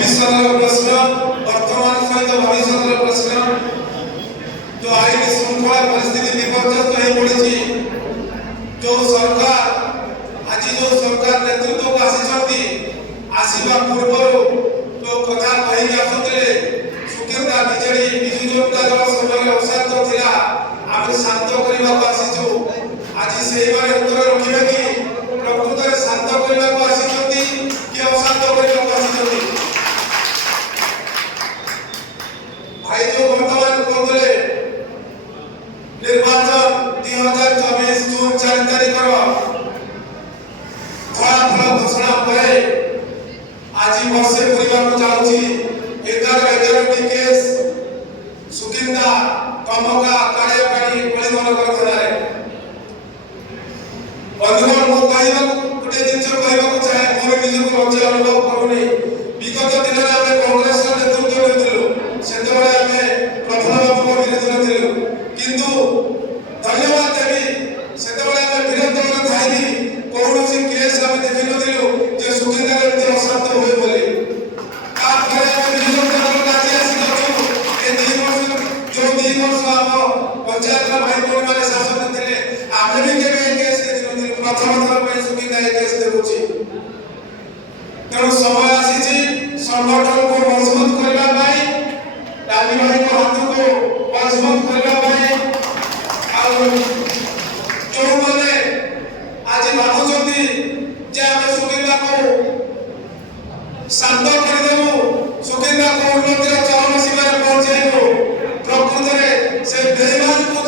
भविष्य प्रश्न वर्तमान सहित भविष्य प्रश्न जो आईन श्रृंखला परिस्थिति विपर्यस्त हो पड़ी जो सरकार आज जो सरकार नेतृत्व को आसवा पूर्व जो कथा कही आसुले सुकेंद्रा बिजेडी विजु जनता दल समय अशांत थिला आम शांत करने को आसीचु आज से उत्तर रखिबे कि प्रकृत में शांत करने को आसी कि अशांत करने को आसी भाई जो वर्तमान कहते निर्वाचन 2024 जून 4 तारिख फलाफल घोषणा पर आज वर्षे पूरा जाऊँगी 11 केस सुकिंदा कमका काड़ेपाड़ी कलिंगनगर थाना बंधुगण मो कहवा गोटे जिन कहवा चाहे मोर निज को लज्जा अनुभव करूनी विगत दिन में आम कांग्रेस नेतृत्व करथिलु सेतबेले आम प्रफुल्ल बाबू विरोध थिलु किंतु धन्यवाद देवी सेतबेले आम विरोध थाई कौन केस आम देखि नथिलु जे सुकिंदा एमती अशांत होय बोली का करे आम विरोध करन आसी आसी ए 2 वर्ष जो 2 वर्ष आम पंचायत भाई बोल माने शासन थिले आम भी केबे केस देखि प्रथम थर पे सुकिंदा केस देखुची तेणु समय आसी संगठन को मजबूत करबा पाई डाली भाई को हाथ को मजबूत करबा पाई आ जो माने आज भाबुचंती जे आमे सुकिंदा को शांत कर देबो सुकिंदा को उन्नतिर चरम सीमा रे पहुंचाइबो प्रकृत रे से बेईमान को